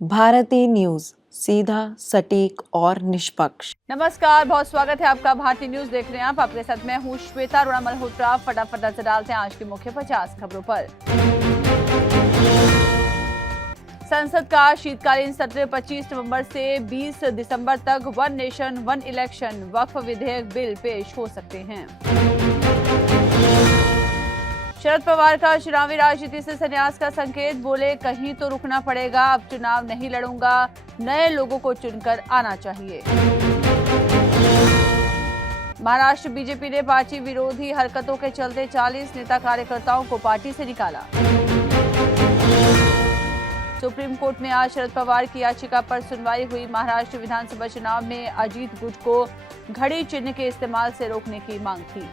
Bharti news, सीधा, सटीक और निष्पक्ष। नमस्कार, बहुत स्वागत है आपका। भारती न्यूज देख रहे हैं आप। आपके साथ मैं हूं श्वेता अरोड़ा मल्होत्रा। फटाफट नजर डालते हैं आज की मुख्य 50 खबरों पर। संसद का शीतकालीन सत्र 25 नवंबर से 20 दिसंबर तक वन नेशन वन इलेक्शन वक्फ विधेयक बिल पेश हो सकते हैं। शरद पवार का चुनावी राजनीति से संन्यास का संकेत, बोले कहीं तो रुकना पड़ेगा, अब चुनाव नहीं लड़ूंगा, नए लोगों को चुनकर आना चाहिए। महाराष्ट्र बीजेपी ने पार्टी विरोधी हरकतों के चलते 40 नेता कार्यकर्ताओं को पार्टी से निकाला। सुप्रीम कोर्ट में आज शरद पवार की याचिका पर सुनवाई हुई। महाराष्ट्र विधानसभा चुनाव में अजीत गुट को घड़ी चिन्ह के इस्तेमाल से रोकने की मांग थी।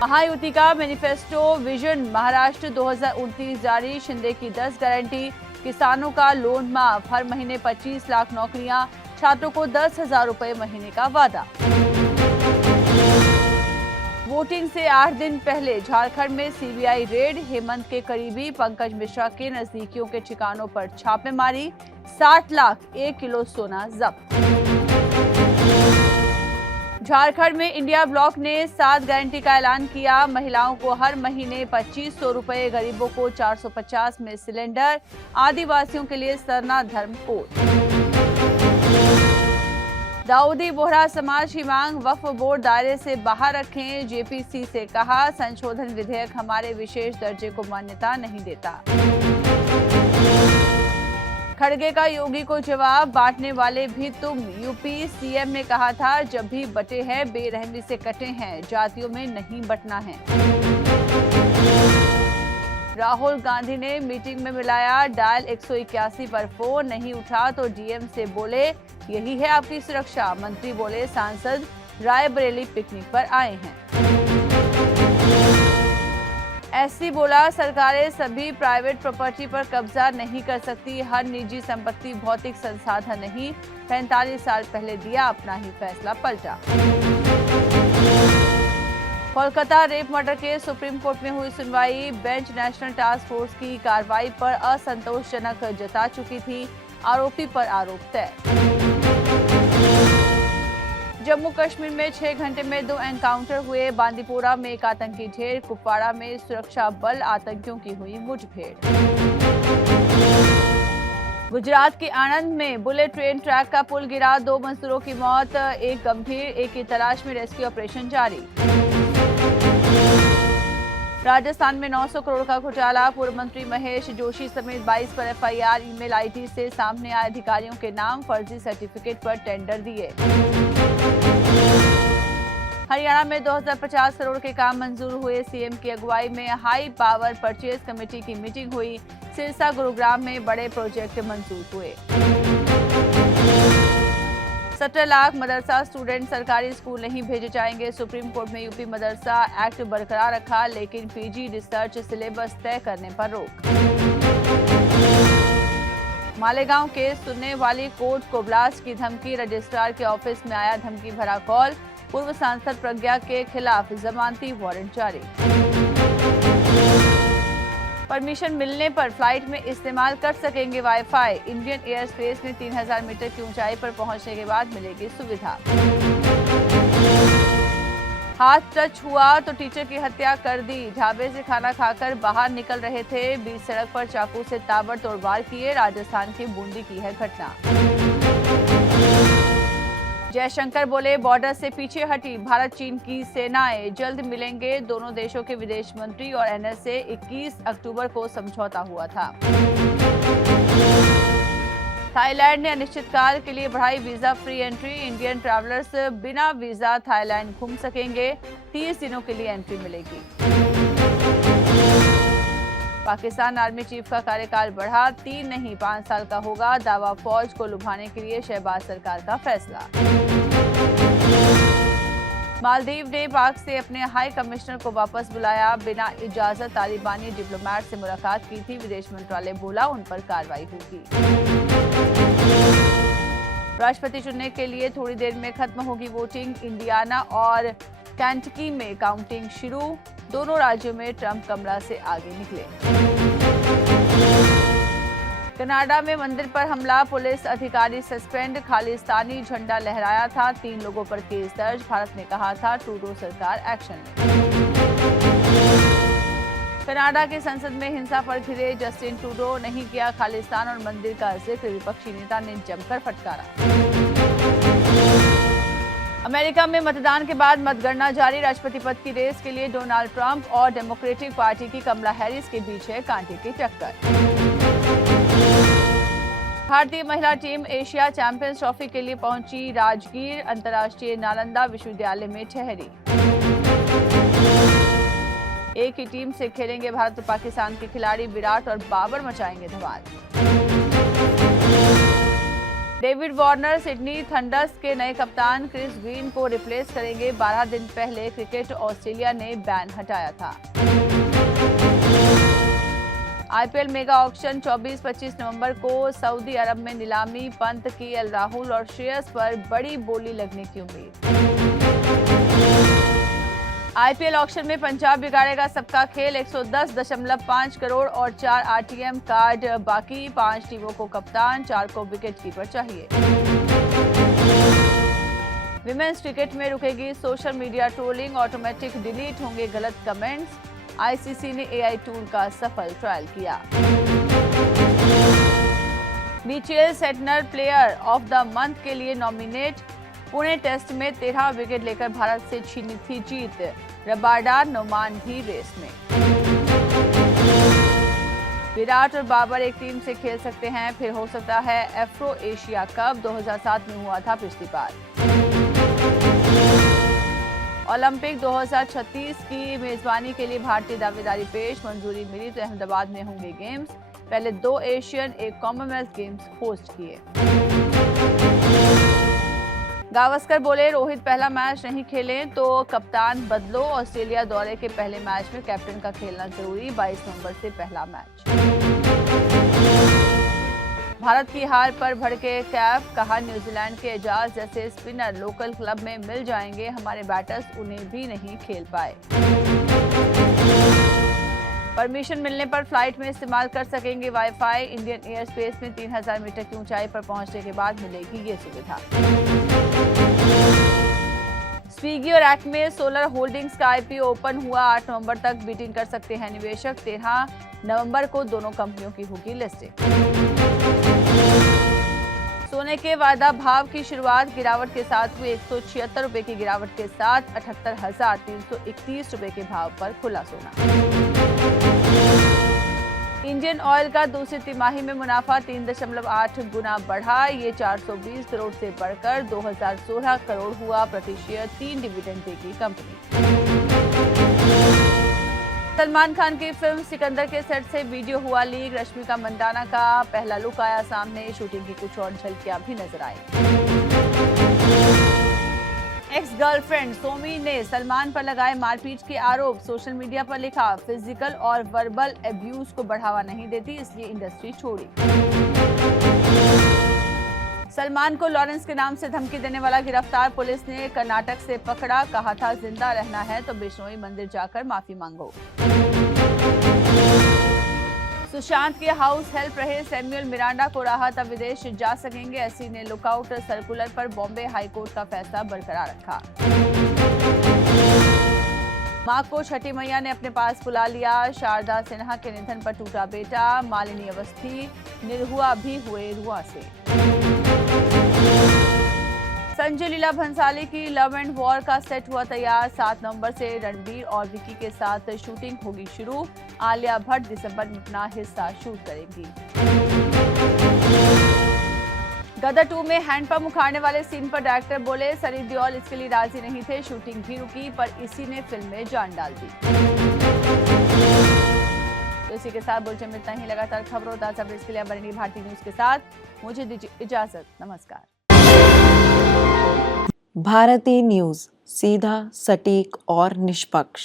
महायुति का मैनिफेस्टो विजन महाराष्ट्र 2029 जारी, शिंदे की 10 गारंटी, किसानों का लोन माफ, हर महीने 25 लाख नौकरियां, छात्रों को 10,000 रुपए महीने का वादा। वोटिंग से 8 दिन पहले झारखंड में सीबीआई रेड, हेमंत के करीबी पंकज मिश्रा के नजदीकियों के ठिकानों पर छापेमारी, 60 लाख 1 किलो सोना जब्त। झारखंड में इंडिया ब्लॉक ने 7 गारंटी का ऐलान किया, महिलाओं को हर महीने 2500 रुपए, गरीबों को 450 में सिलेंडर, आदिवासियों के लिए सरना धर्म कोड। दाऊदी बोहरा समाज की मांग, वक्फ बोर्ड दायरे से बाहर रखें, जेपीसी से कहा, संशोधन विधेयक हमारे विशेष दर्जे को मान्यता नहीं देता। खड़गे का योगी को जवाब, बांटने वाले भी तुम, यूपी सीएम ने कहा था जब भी बटे हैं बेरहमी से कटे हैं, जातियों में नहीं बंटना है। राहुल गांधी ने मीटिंग में मिलाया डायल 181 पर फोन, नहीं उठा तो डीएम से बोले यही है आपकी सुरक्षा, मंत्री बोले सांसद रायबरेली पिकनिक पर आए हैं। एससी बोला सरकारें सभी प्राइवेट प्रॉपर्टी पर कब्जा नहीं कर सकती, हर निजी संपत्ति भौतिक संसाधन नहीं, 45 साल पहले दिया अपना ही फैसला पलटा। Kolkata rape murder case, supreme court में हुई सुनवाई, बेंच नेशनल टास्क फोर्स की कार्रवाई पर असंतोषजनक जता चुकी थी, आरोपी पर आरोप तय। जम्मू कश्मीर में 6 घंटे में 2 एनकाउंटर हुए, बांदीपोरा में एक आतंकी ढेर, कुपवाड़ा में सुरक्षा बल आतंकियों की हुई मुठभेड़। गुजरात के आणंद में बुलेट ट्रेन ट्रैक का पुल गिरा, 2 मजदूरों की मौत, एक गंभीर, एक की तलाश में रेस्क्यू ऑपरेशन जारी। राजस्थान में 900 करोड़ का घोटाला, पूर्व मंत्री महेश जोशी समेत 22 पर एफआईआर, ईमेल आईडी से सामने आए अधिकारियों के नाम, फर्जी सर्टिफिकेट पर टेंडर दिए। हरियाणा में 2050 करोड़ के काम मंजूर हुए, सीएम की अगुवाई में हाई पावर परचेज कमेटी की मीटिंग हुई, सिरसा गुरुग्राम में बड़े प्रोजेक्ट मंजूर हुए। 17 लाख मदरसा स्टूडेंट सरकारी स्कूल नहीं भेजे जाएंगे, सुप्रीम कोर्ट में यूपी मदरसा एक्ट बरकरार रखा, लेकिन पीजी रिसर्च सिलेबस तय करने पर रोक। मालेगांव केस सुनने वाली कोर्ट को ब्लास्ट की धमकी, रजिस्ट्रार के ऑफिस में आया धमकी भरा कॉल, पूर्व सांसद प्रज्ञा के खिलाफ जमानती वारंट जारी। परमिशन मिलने पर फ्लाइट में इस्तेमाल कर सकेंगे वाईफाई, इंडियन एयर स्पेस में 3000 मीटर की ऊंचाई पर पहुंचने के बाद मिलेगी सुविधा। हाथ टच हुआ तो टीचर की हत्या कर दी, ढाबे से खाना खाकर बाहर निकल रहे थे, बीच सड़क पर चाकू से ताबड़तोड़ वार किए, राजस्थान की बूंदी की है घटना। जयशंकर बोले बॉर्डर से पीछे हटी भारत चीन की सेनाएं, जल्द मिलेंगे दोनों देशों के विदेश मंत्री और एनएसए, 21 अक्टूबर को समझौता हुआ था। थाईलैंड ने अनिश्चितकाल के लिए बढ़ाई visa free entry, Indian travellers बिना वीजा थाईलैंड घूम सकेंगे, 30 दिनों के लिए एंट्री मिलेगी। पाकिस्तान आर्मी चीफ का कार्यकाल बढ़ा, 3 नहीं 5 साल का होगा, दावा फौज को लुभाने के लिए शहबाज सरकार का फैसला। मालदीव ने पाक से अपने हाई कमिश्नर को वापस बुलाया, बिना इजाजत तालिबानी डिप्लोमेट से मुलाकात की थी, विदेश मंत्रालय बोला उन पर कार्रवाई होगी। राष्ट्रपति चुनने के लिए थोड़ी देर में खत्म होगी वोटिंग, इंडियाना और केंटकी में काउंटिंग शुरू, दोनों राज्यों में ट्रंप कमरा से आगे निकले। कनाडा में मंदिर पर हमला, पुलिस अधिकारी सस्पेंड, खालिस्तानी झंडा लहराया था, 3 लोगों पर केस दर्ज। भारत ने कहा था ट्रूडो सरकार एक्शन ले। कनाडा की संसद में हिंसा पर घिरे जस्टिन ट्रूडो, नहीं किया खालिस्तान और मंदिर का जिक्र, विपक्षी नेता ने जमकर फटकारा। अमेरिका में मतदान के बाद मतगणना जारी, राष्ट्रपति पद की रेस के लिए डोनाल्ड ट्रंप और डेमोक्रेटिक पार्टी की कमला हैरिस के बीच है कांटे की टक्कर। भारतीय महिला टीम एशिया चैंपियंस ट्रॉफी के लिए पहुंची राजगीर, अंतर्राष्ट्रीय नालंदा विश्वविद्यालय में ठहरी। एक ही टीम से खेलेंगे भारत और पाकिस्तान के खिलाड़ी, विराट और बाबर मचाएंगे धमाल। डेविड वार्नर सिडनी थंडर्स के नए कप्तान क्रिस ग्रीन को रिप्लेस करेंगे। 12 दिन पहले क्रिकेट ऑस्ट्रेलिया ने बैन हटाया था। आईपीएल मेगा ऑक्शन 24-25 नवंबर को सऊदी अरब में नीलामी, पंत, केएल राहुल और श्रेयस पर बड़ी बोली लगने की उम्मीद। आईपीएल ऑक्शन में पंजाब बिगाड़ेगा सबका खेल, 110.5 करोड़ और 4 आरटीएम कार्ड बाकी, 5 टीमों को कप्तान, 4 को विकेट कीपर चाहिए। विमेंस क्रिकेट में रुकेगी social media trolling, automatic delete होंगे गलत कमेंट्स, आईसीसी ने एआई टूल का सफल ट्रायल किया। Mitchell Santner player of the month के लिए नॉमिनेट, पुणे टेस्ट में 13 विकेट लेकर भारत से छीनी थी जीत, रबाडा नोमान भी रेस में। विराट और बाबर एक टीम से खेल सकते हैं, फिर हो सकता है एफ्रो एशिया कप, 2007 में हुआ था पिछली बार। ओलंपिक 2036 की मेजबानी के लिए भारतीय दावेदारी पेश, मंजूरी मिली तो अहमदाबाद में होंगे गेम्स, पहले 2 एशियन, 1 कॉमनवेल्थ गेम्स होस्ट किए। गावस्कर बोले रोहित पहला मैच नहीं खेले तो कप्तान बदलो, ऑस्ट्रेलिया दौरे के पहले मैच में कैप्टन का खेलना जरूरी, 22 नवंबर से पहला मैच। भारत की हार पर भड़के कैफ, कहा न्यूजीलैंड के एजाज जैसे स्पिनर लोकल क्लब में मिल जाएंगे, हमारे बैटर्स उन्हें भी नहीं खेल पाए। परमिशन मिलने पर फ्लाइट में इस्तेमाल कर सकेंगे वाईफाई, इंडियन एयर स्पेस में 3000 मीटर की ऊंचाई पर पहुंचने के बाद मिलेगी ये सुविधा। स्विगी और एक्मे सोलर होल्डिंग्स का आईपीओ ओपन हुआ, 8 नवंबर तक बीटिंग कर सकते हैं निवेशक, 13 नवंबर को दोनों कंपनियों की होगी लिस्टिंग। सोने के वायदा भाव की शुरुआत गिरावट के साथ हुई, 176 रुपए की गिरावट के साथ 78,331 रुपए के भाव पर खुला सोना। इंडियन ऑयल का दूसरी तिमाही में मुनाफा 3.8 गुना बढ़ा, ये 420 करोड़ से बढ़कर 2016 करोड़ हुआ, प्रति शेयर 3 डिविडेंड देगी कंपनी। सलमान खान की फिल्म सिकंदर के सेट से वीडियो हुआ लीक, रश्मिका मंदाना का पहला लुक आया सामने, शूटिंग की कुछ और झलकियां भी नजर आई। एक्स गर्लफ्रेंड सोमी ने सलमान पर लगाए मारपीट के आरोप, सोशल मीडिया पर लिखा फिजिकल और वर्बल एब्यूज को बढ़ावा नहीं देती इसलिए इंडस्ट्री छोड़ी। सलमान को लॉरेंस के नाम से धमकी देने वाला गिरफ्तार, पुलिस ने कर्नाटक से पकड़ा, कहा था जिंदा रहना है तो बिश्नोई मंदिर जाकर माफी मांगो। सुशांत के हाउस हेल्प रहे सैमुअल मिरांडा को राहत, अब विदेश जा सकेंगे, एससी ने लुकआउट सर्कुलर पर बॉम्बे हाईकोर्ट का फैसला बरकरार रखा। मां को छठी मैया ने अपने पास बुला लिया, शारदा सिन्हा के निधन पर टूटा बेटा, मालिनी अवस्थी निरहुआ भी हुए रुआ से। संजय लीला भंसाली की लव एंड वॉर का सेट हुआ तैयार, 7 नवंबर से रणबीर और विकी के साथ शूटिंग होगी शुरू, आलिया भट्ट दिसंबर में अपना हिस्सा शूट करेंगी। गदर 2 में हैंडपंप उखाड़ने वाले सीन पर डायरेक्टर बोले सनी देओल इसके लिए राजी नहीं थे, शूटिंग भी रुकी पर इसी ने फिल्म में जान डाल दी। तो इसी के साथ बुलेटिन में इतना ही, लगातार खबरों ताजा अपडेट्स के लिए बने रहिए भारतीय न्यूज के साथ, मुझे दीजिए इजाजत, नमस्कार। भारतीय न्यूज, सीधा, सटीक और निष्पक्ष।